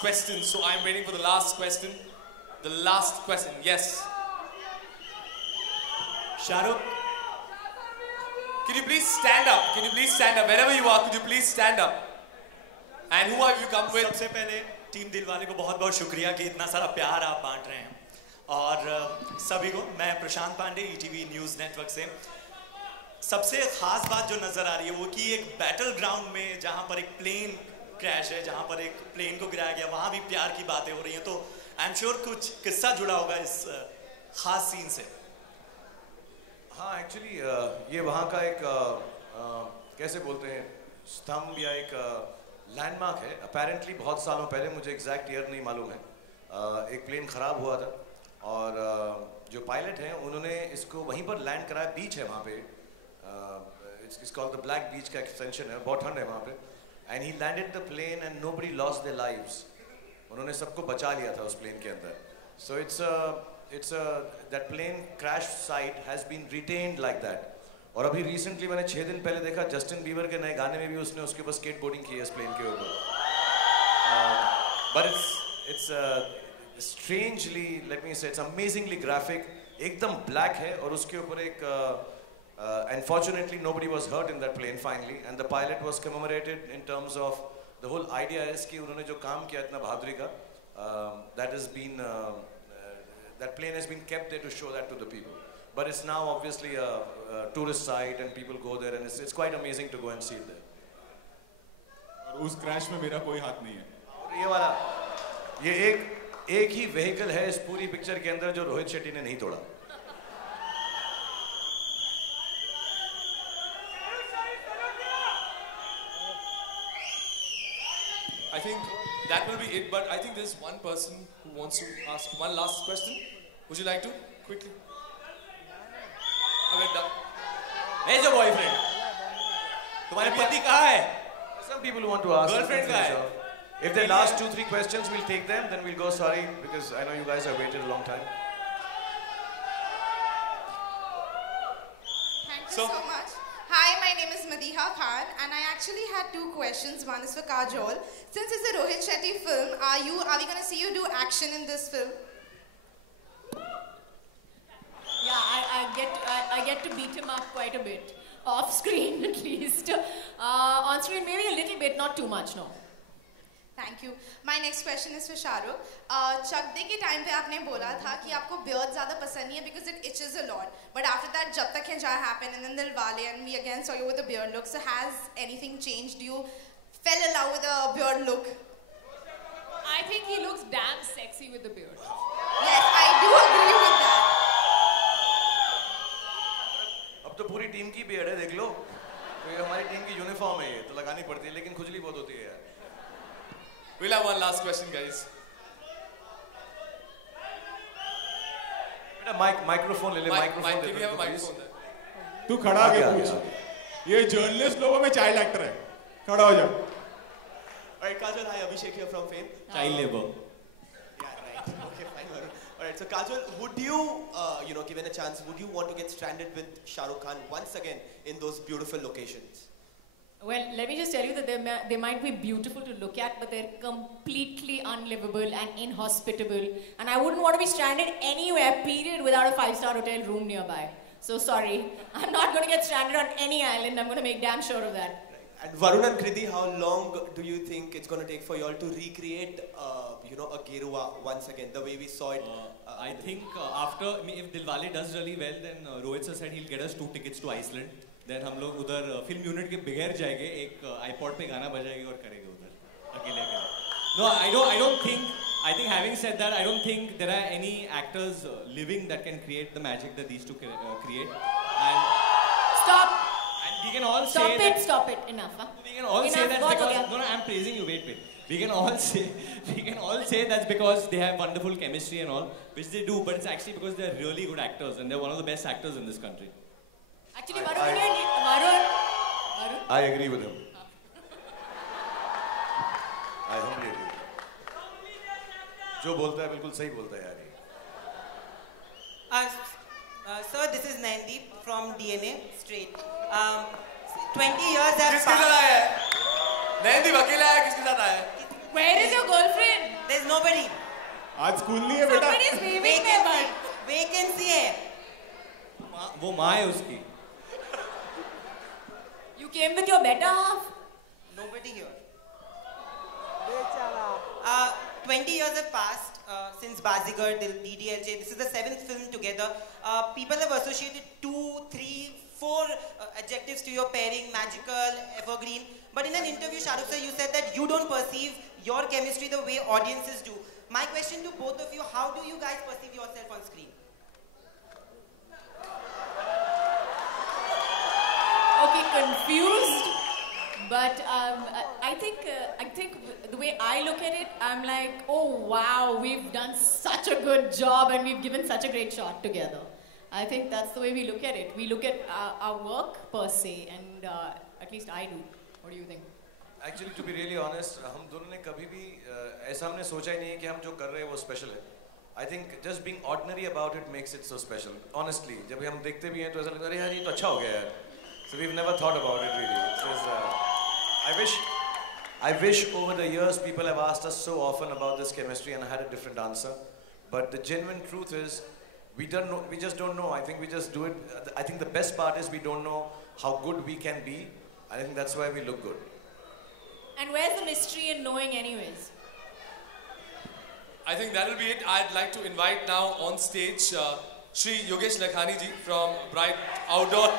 Question, so I'm waiting for the last question. The last question, yes. Shahrukh, can you please stand up? Can you please stand up? Wherever you are, could you please stand up? And who have you come with? सबसे पहले team Dilwale को बहुत-बहुत शुक्रिया कि इतना सारा प्यार आप बांट रहे हैं और सभी को। मैं प्रशांत पांडे ETV न्यूज़ नेटवर्क से। सबसे खास बात जो नजर आ रही है वो कि एक बैटल ग्राउंड में जहां पर एक प्लेन क्रैश है, जहां पर एक प्लेन को गिराया गया, वहां भी प्यार की बातें हो रही हैं, तो आई एम श्योर कुछ किस्सा जुड़ा होगा इस खास सीन से। हाँ, एक्चुअली ये वहाँ का एक कैसे बोलते हैं स्तंभ या एक लैंडमार्क है। अपेरेंटली बहुत सालों पहले, मुझे एग्जैक्ट ईयर नहीं मालूम है, एक प्लेन ख़राब हुआ था और जो पायलट हैं उन्होंने इसको वहीं पर लैंड कराया। बीच है वहाँ पे, इट्स कॉल्ड द ब्लैक बीच का एक्सटेंशन है, बहुत ठंड है वहाँ पे। And he landed the plane and nobody lost their lives. उन्होंने सबको बचा लिया था उस प्लेन के अंदर। So that plane crash site has been retained like that. और अभी recently मैंने 6 दिन पहले देखा जस्टिन बीबर के नए गाने में भी उसने उसके ऊपर skateboarding की है इस प्लेन के ऊपर। But it's strangely, let me say, it's amazingly graphic. एकदम black है और उसके ऊपर एक unfortunately nobody was hurt in that plane finally, and the pilot was commemorated in terms of the whole idea is कि उन्होंने जो काम किया इतना बहादुरी का, that has been that plane has been kept there to show that to the people, but it's now obviously a tourist site and people go there and it's quite amazing to go and see it there. और उस crash में मेरा कोई हाथ नहीं है। और ये वाला ये एक ही व्हीकल है इस पूरी पिक्चर के अंदर जो रोहित शेट्टी ने नहीं तोड़ा। I think that will be it, but I think there's one person who wants to ask one last question. Would you like to quickly? Hey, जो boyfriend, तुम्हारे पति कहाँ है? Some people who want to ask. Girlfriend कहाँ है? If the last 2-3 questions, we'll take them. Then we'll go. Sorry, because I know you guys have waited a long time. Thank you so much. Hi, my name is Madiha Khan, and I actually had 2 questions. One is for Kajol. Since it's a Rohit Shetty film, are we going to see you do action in this film? Yeah, I get to beat him up quite a bit, off screen at least. On screen maybe a little bit, not too much, no. Thank you. My next question is for Shahrukh. Chak De के time पे आपने बोला था कि आपको beard ज़्यादा पसंद नहीं है because it itches a lot. But after that, जब तक है जहाँ happened and then Dilwale and we again saw you with a beard look. So has anything changed? You fell in love with a beard look? I think he looks damn sexy with the beard. Yes, I do agree with that. अब तो पूरी team की beard है, देख लो। तो ये हमारी team की यूनिफॉर्म है, ये तो लगानी पड़ती है, लेकिन खुजली बहुत होती है यार। We'll have one last question, guys. बेटा माइक्रोफोन ले ले, microphone Can we have a microphone there? तू खड़ा हो गया पूछ। ये जर्नलिस्ट लोगों में चाइल्ड एक्टर है, खड़ा हो जा। Alright, Kajol, hi, Abhishek here from Fame. Child labor. Yeah, right. Okay, fine. Alright, so Kajol, would you, given a chance, would you want to get stranded with Shah Rukh Khan once again in those beautiful locations? Well, let me just tell you that they might be beautiful to look at, but they're completely unlivable and inhospitable. And I wouldn't want to be stranded anywhere, period, without a 5-star hotel room nearby. So sorry, I'm not going to get stranded on any island. I'm going to make damn sure of that. And Varun and Kriti, how long do you think it's going to take for you all to recreate, a Gerua once again, the way we saw it? I think if Dilwale does really well, then Rohit sir said he'll get us 2 tickets to Iceland. Then हम लोग उधर film unit के बगैर जाएंगे, एक iPod पे गाना बजाएंगे और करेंगे उधर अकेले अकेले. No, I don't think. I think having said that, I don't think there are any actors living that can create the magic that these two create. And stop. And we can all say that, Stop it. Enough. Huh? We can all say that because no, I'm praising you. Wait. We can all say that's because they have wonderful chemistry and all, which they do. But it's actually because they're really good actors and they're one of the best actors in this country. Actually, Varun. I agree with him. I humbly agree. जो बोलता है बिल्कुल सही बोलता है यार ये. Sir, this is Nandeep from DNA Straight. 20 years have किसके साथ आया है? नैनदीप अकेला आया, किसके साथ आया है? Where is your girlfriend? There's nobody. आज स्कूल नहीं है बेटा. Somebody is waving there, but Vacancy है. वो माँ है उसकी. You came with your better half? Nobody here. 20 years have passed since Bazigar, DDLJ. This is the 7th film together. People have associated 2, 3, 4 adjectives to your pairing: magical, evergreen. But in an interview, Shah Rukh sir, you said that you don't perceive your chemistry the way audiences do. My question to both of you: how do you guys perceive yourself on screen? Okay, confused. But I think the way I look at it, I'm like, oh wow, we've done such a good job and we've given such a great shot together. I think that's the way we look at it. We look at our work per se, and at least I do. What do you think? Actually, to be really honest, हम दोनों ने कभी भी ऐसा हमने सोचा ही नहीं है कि हम जो कर रहे हैं वो special है. I think just being ordinary about it makes it so special. Honestly, जब हम देखते भी हैं तो ऐसा लगता है अरे यार ये तो अच्छा हो गया यार. So we've never thought about it really. I wish over the years people have asked us so often about this chemistry and I had a different answer. But the genuine truth is, we just don't know. I think we just do it. I think the best part is we don't know how good we can be. I think that's why we look good. And where's the mystery in knowing anyways? I think that'll be it. I'd like to invite now on stage Shri Yogesh Lakhani ji from Bright Outdoor.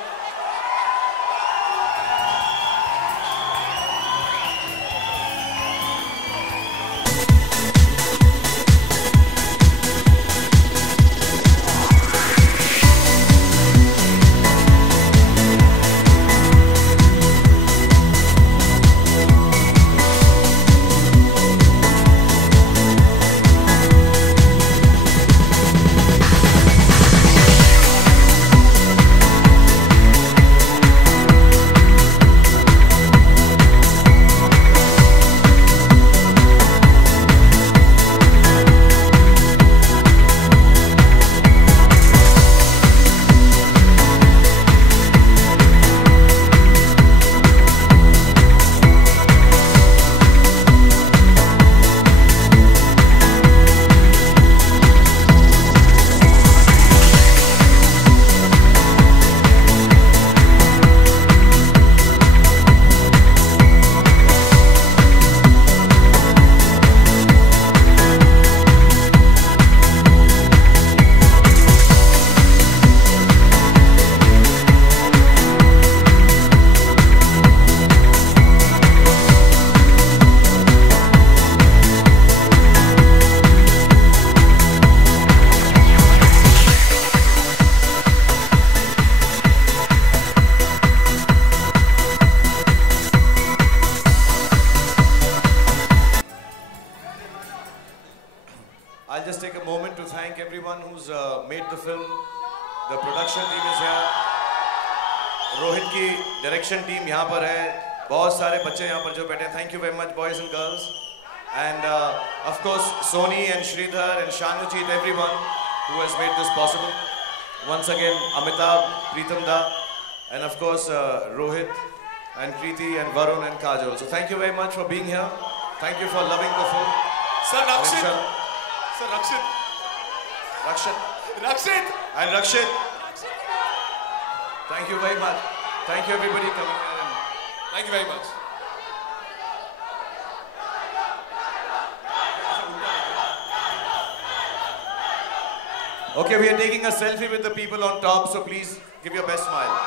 made the film. The production team is here. Rohit की direction team यहाँ पर है. बहुत सारे बच्चे यहाँ पर जो बैठे हैं. Thank you very much, boys and girls. And of course, Soni and Sridhar and Shanujeet, everyone who has made this possible. Once again, Amitabh, Pritam Da, and of course, Rohit and Preeti and Varun and Kajol. So thank you very much for being here. Thank you for loving the film. Sir Rakshit. Sir Rakshit. Rakshit. And Rakshit. Thank you very much. Thank you everybody coming here. Thank you very much. Okay, we are taking a selfie with the people on top, so please give your best smile.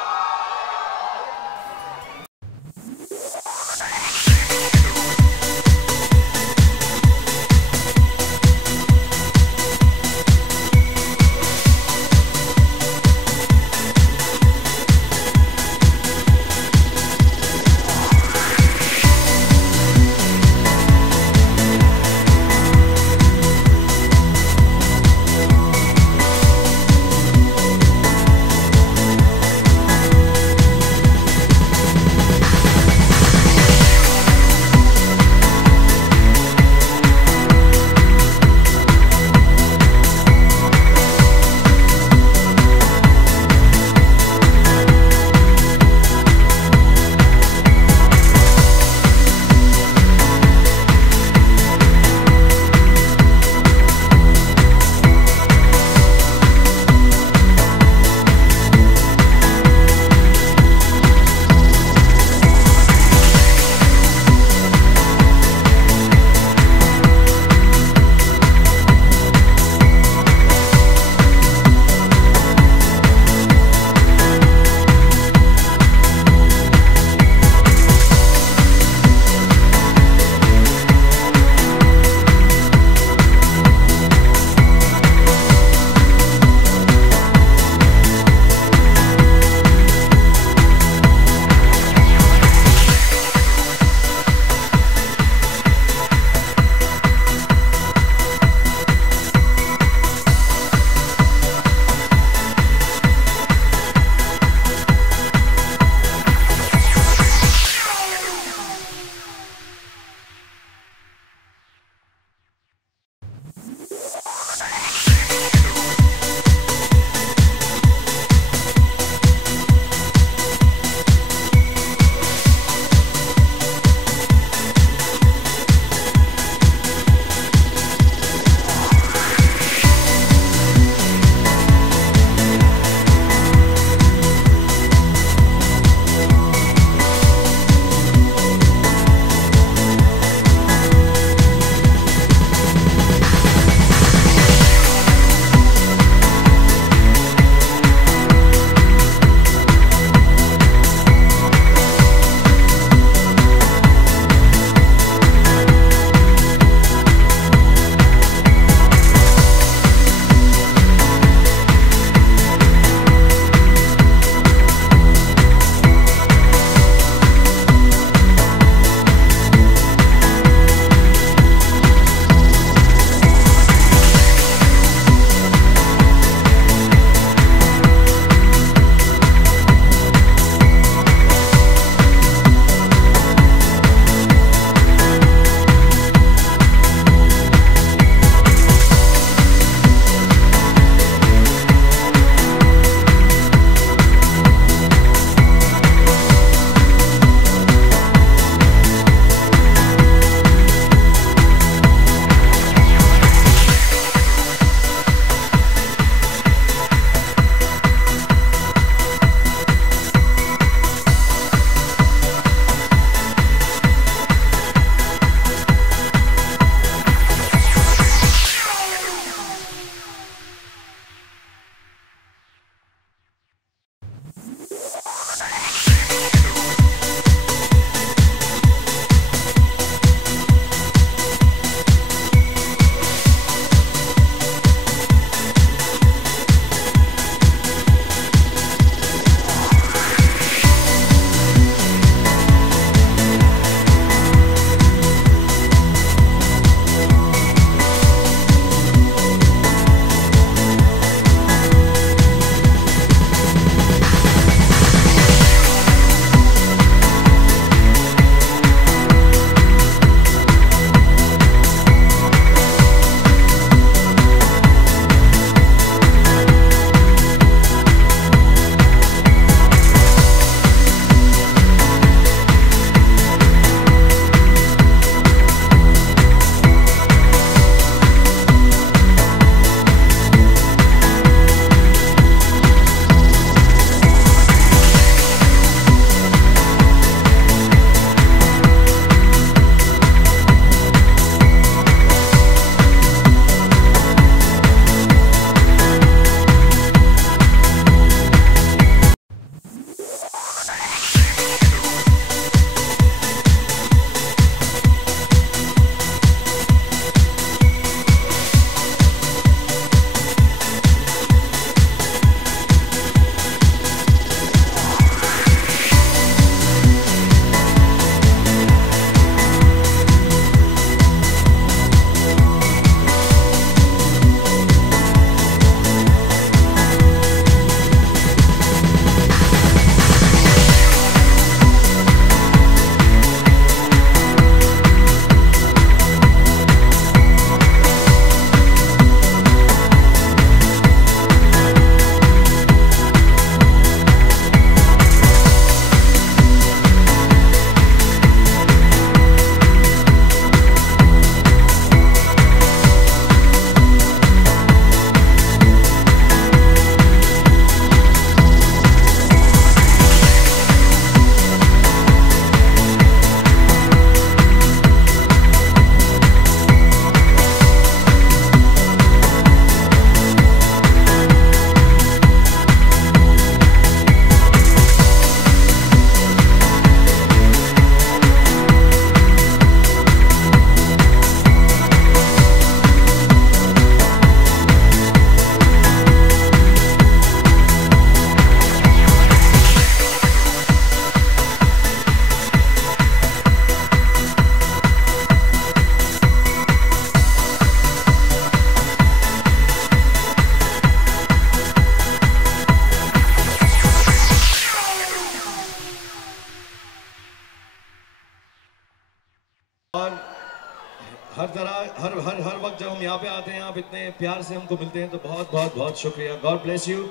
हर तरह हर वक्त जब हम यहाँ पे आते हैं, आप इतने प्यार से हमको मिलते हैं, तो बहुत बहुत बहुत शुक्रिया। God bless you.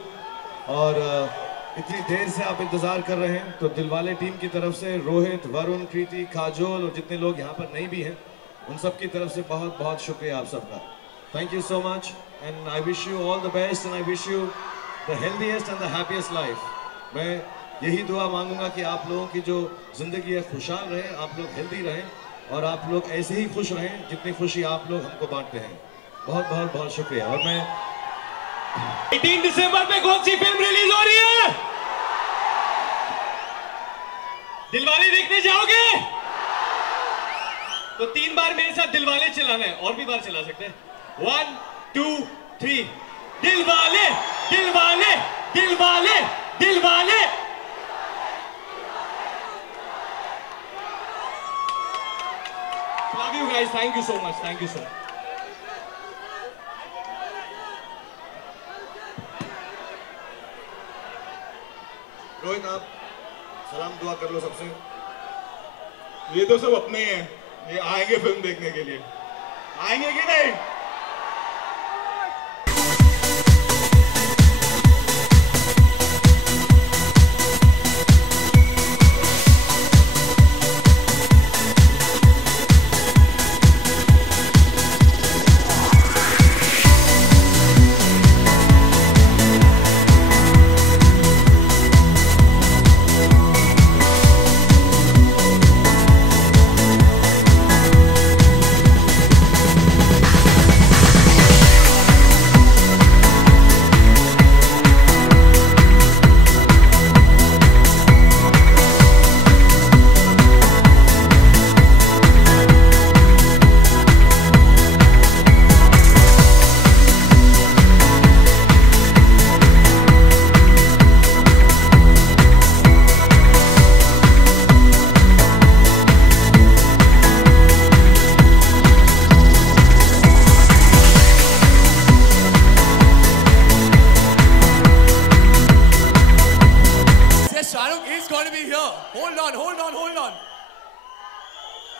और इतनी देर से आप इंतज़ार कर रहे हैं, तो दिलवाले टीम की तरफ से रोहित, वरुण, कृति, काजोल और जितने लोग यहाँ पर नहीं भी हैं, उन सब की तरफ से बहुत बहुत शुक्रिया आप सबका। Thank you so much and I wish you all the best and I wish you the healthiest and the happiest life. मैं यही दुआ मांगूंगा कि आप लोगों की जो ज़िंदगी है खुशहाल रहे, आप लोग हेल्दी रहें और आप लोग ऐसे ही खुश रहें जितनी खुशी आप लोग हमको बांटते हैं। बहुत बहुत बहुत शुक्रिया। और मैं 18 दिसंबर पे कौन सी फिल्म रिलीज हो रही है? दिलवाले देखने जाओगे? तो 3 बार मेरे साथ दिलवाले चलाना है, और भी बार चला सकते हैं। 1 2 3 Dilwale Dilwale Dilwale Dilwale. Love you guys. Thank you so much. Thank you so much. Rohit, आप सलाम दुआ कर लो सबसे। ये तो सब अपने ही हैं, ये आएंगे फिल्म देखने के लिए, आएंगे कि नहीं?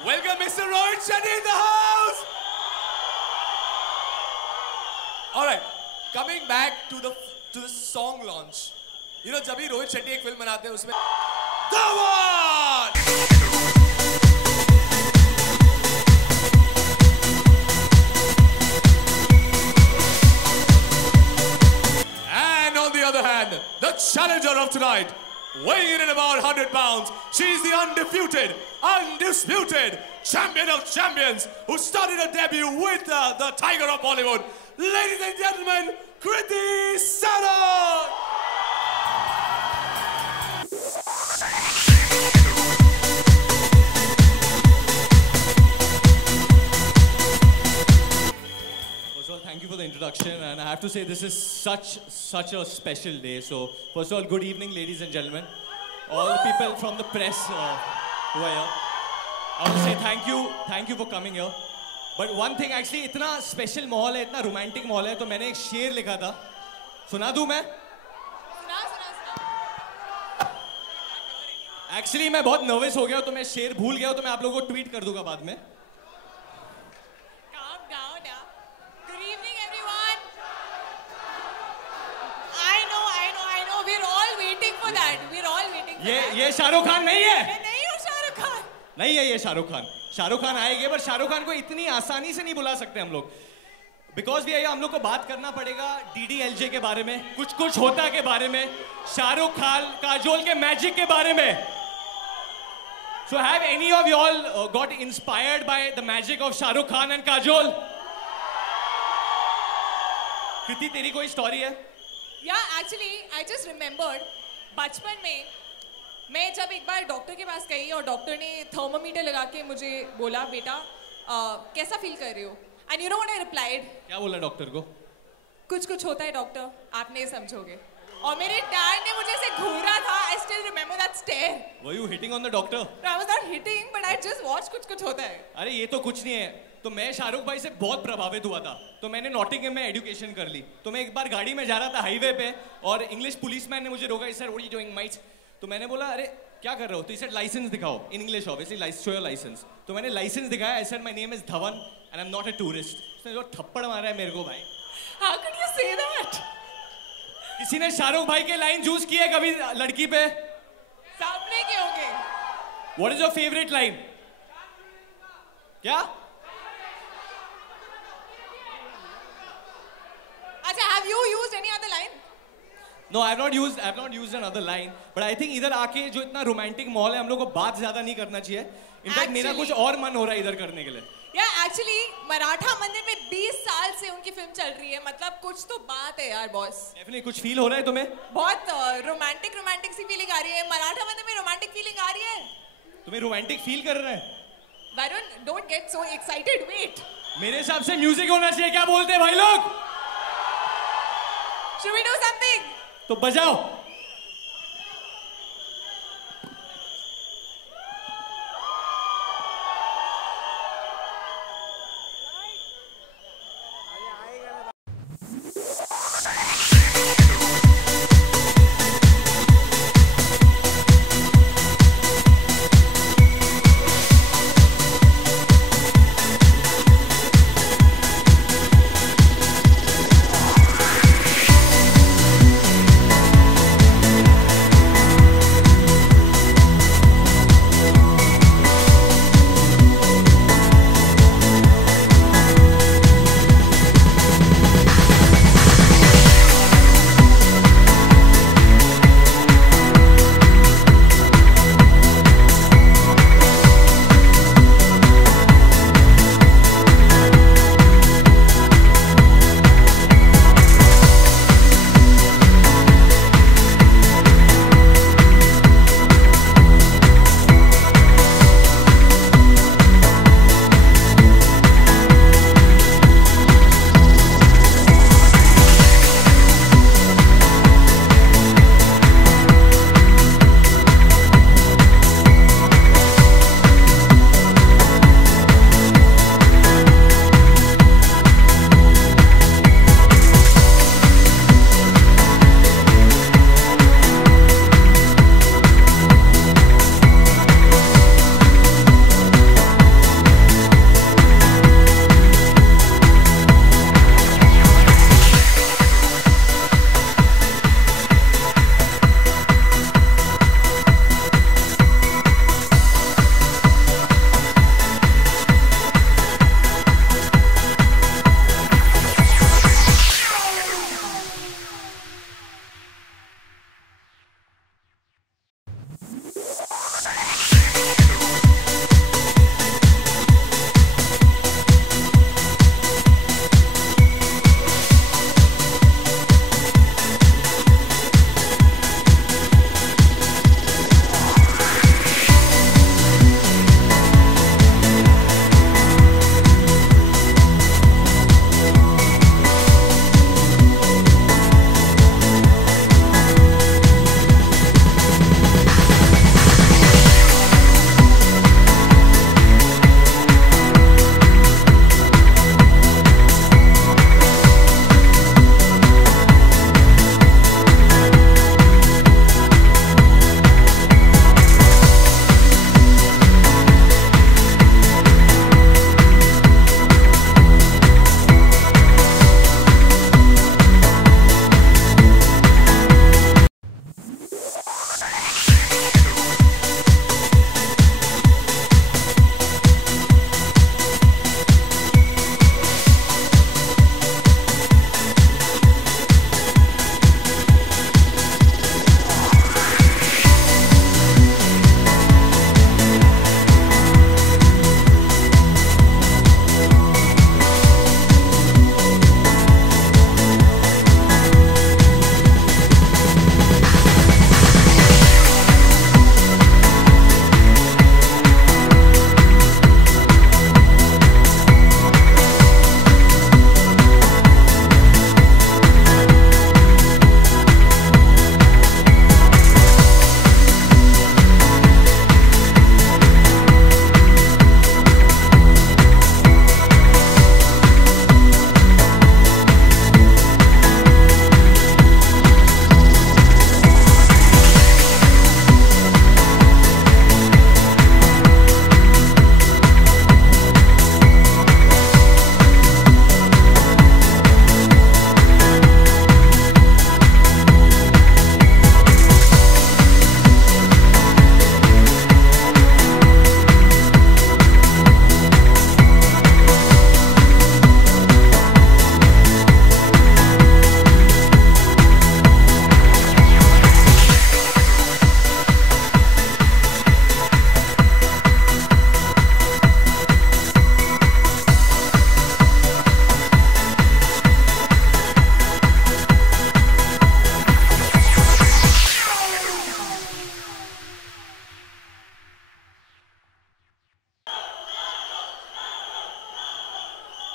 Welcome Mr. Rohit Shetty in the house. All right, coming back to the song launch. You know, जब भी रोहित शेट्टी एक फिल्म बनाते हैं उसमें The One. And on the other hand, the challenger of tonight, weighing in at about 100 pounds, she's the undisputed champion of champions who started her debut with the Tiger of Bollywood. Ladies and gentlemen, Kriti Sanon! First of all, thank you for the introduction, and I have to say this is such a special day. So, first of all, good evening, ladies and gentlemen. All the people from the press who are here. I want to say thank you for coming here. But one thing, actually, इतना special माहौल है, इतना romantic माहौल है, तो मैंने एक शेर लिखा था. सुना दूं मैं? Actually, मैं बहुत nervous हो गया, तो मैं शेर भूल गया, तो मैं आप लोगों को tweet कर दूंगा बाद में. ये शाहरुख खान नहीं है। नहीं हूँ शाहरुख खान। नहीं है ये शाहरुख खान। शाहरुख खान आएंगे, पर शाहरुख खान को इतनी आसानी से नहीं बुला सकते हम लोग। बिकॉज भी हम लोग को बात करना पड़ेगा DDLJ के बारे में, कुछ होता के बारे में, शाहरुख खान काजोल के मैजिक के बारे में। So have any of you all got inspired by the magic of Shahrukh Khan and Kajol? कृति, तेरी कोई स्टोरी है? Yeah, actually, I just remembered, बचपन में मैं जब एक बार डॉक्टर के पास गई और डॉक्टर ने थर्मोमीटर लगा के मुझे बोला, बेटा कैसा फील कर रहे हो? And you know what I replied? क्या बोला डॉक्टर को? कुछ होता है डॉक्टर, आप नहीं समझोगे। और मेरे डैड ने मुझे ऐसे घूरा था। I still remember that stare. Were you hitting on the doctor? No, I was not hitting, but I just watched कुछ होता है। अरे ये तो कुछ नहीं है। तो मैं शाहरुख भाई से बहुत प्रभावित हुआ था, तो मैंने नॉटिंघम में एजुकेशन कर ली। तो मैं एक बार गाड़ी में जा रहा था हाईवे पे, और इंग्लिश पुलिसमैन ने मुझे रोका, sir what are you doing mate? तो मैंने बोला, अरे क्या कर रहे हो? तो इसे लाइसेंस दिखाओ in English obviously show your licence. तो मैंने लाइसेंस दिखाया, I said my name is Dhawan and I am not a tourist. उसने जो थप्पड़ मारा है मेरे को भाई। How could you say that? किसी ने शाहरुख भाई के लाइन यूज की है कभी लड़की पे? सामने के होंगे। What is your favourite line? क्या? अच्छा, have you used any other line? No, I have not used another line, but I think इधर आके जो इतना रोमांटिक माहौल है, हम लोग को बात ज्यादा नहीं करना चाहिए। इनफैक्ट मेरा कुछ और मन हो रहा है इधर करने के लिए। एक्चुअली मराठा मंदिर में 20 साल से उनकी फिल्म चल रही है, मतलब कुछ तो बात है यार बॉस। डेफिनेटली कुछ फील हो रहा है तुम्हें? बहुत रोमांटिक सी फीलिंग आ रही है। मराठा मंदिर में रोमांटिक फीलिंग आ रही है। तुम्हें रोमांटिक फील कर रहा है? Varun, don't get so excited, wait. मेरे हिसाब से म्यूजिक होना चाहिए, क्या बोलते हैं भाई लोग? Should we do something? तो बजाओ।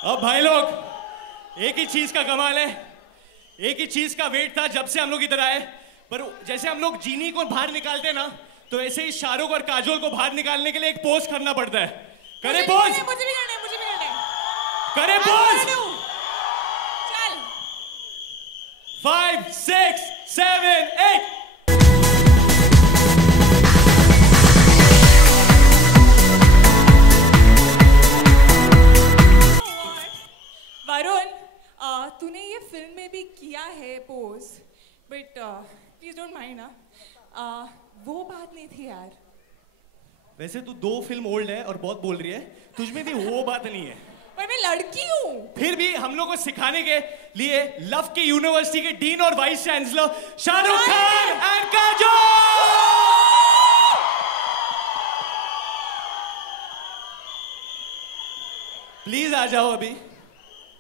अब भाई लोग, एक ही चीज का कमाल है, एक ही चीज का वेट था जब से हम लोग इधर आए, पर जैसे हम लोग जीनी को बाहर निकालते ना, तो ऐसे ही शाहरुख और काजोल को बाहर निकालने के लिए एक पोज करना पड़ता है। करे पोज, मुझे भी करना है, मुझे भी करना है। करे पोज। चल 5, 6, 7, 8। वरुण, तूने ये फिल्म में भी किया है pose, but please don't mind ना, वो बात नहीं थी यार। वैसे तू 2 फिल्म ओल्ड है और बहुत बोल रही है, तुझ में भी वो बात नहीं है। पर मैं लड़की हूँ। फिर भी हम लोग को सिखाने के लिए लव की यूनिवर्सिटी के डीन और vice chancellor Shahrukh Khan and Kajol. Please आ जाओ अभी।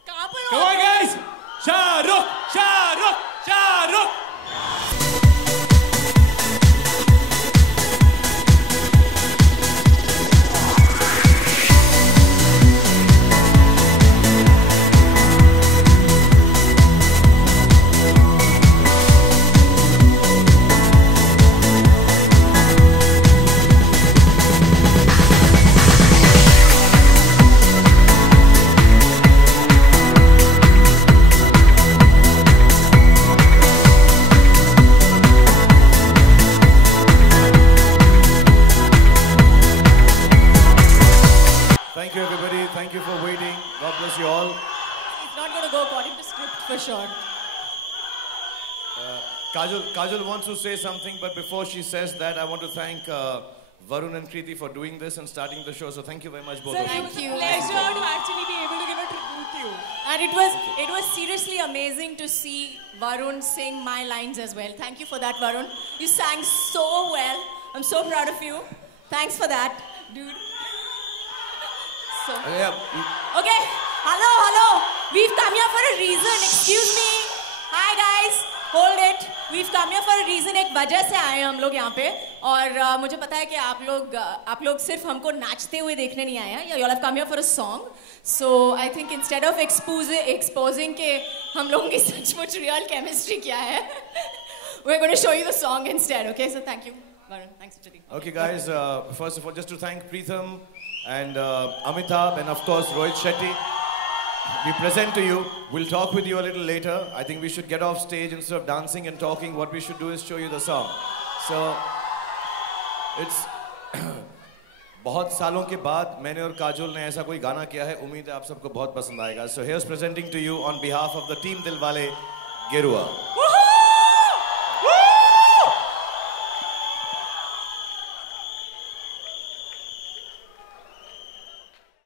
कहाँ पर Come on guys, Shahrukh, Shahrukh, Shahrukh. Thank you everybody. Thank you for waiting. God bless you all. It's not going to go according to script for sure. Kajol wants to say something, but before she says that, I want to thank Varun and Kriti for doing this and starting the show. So thank you very much, both of you. Thank you. Pleasure to actually be able to give a tribute to you. And it was seriously amazing to see Varun sing my lines as well. Thank you for that, Varun. You sang so well. I'm so proud of you. Thanks for that, dude. So. Okay, hello. We've come here for a reason. Excuse me. Hi guys. Hold it. We've come here for a reason. एक वजह से आए हैं हम लोग यहाँ पे, और मुझे पता है कि आप लोग सिर्फ हमको नाचते हुए देखने नहीं आए हैं. You all have come here for a song. So I think instead of exposing के हम लोगों की सचमुच real chemistry क्या है, we're going to show you the song instead. Okay, so thank you, Varun. Thanks, Priti. Okay, guys. First of all, just to thank Pritham and Amitabh and of course Rohit Shetty. We present to you. We'll talk with you a little later. I think we should get off stage instead of dancing and talking. What we should do is show you the song. So it's बहुत सालों के बाद मैंने और काजोल ने ऐसा कोई गाना किया है. उम्मीद है आप सबको बहुत पसंद आएगा. So here's presenting to you on behalf of the team Dilwale Gerua.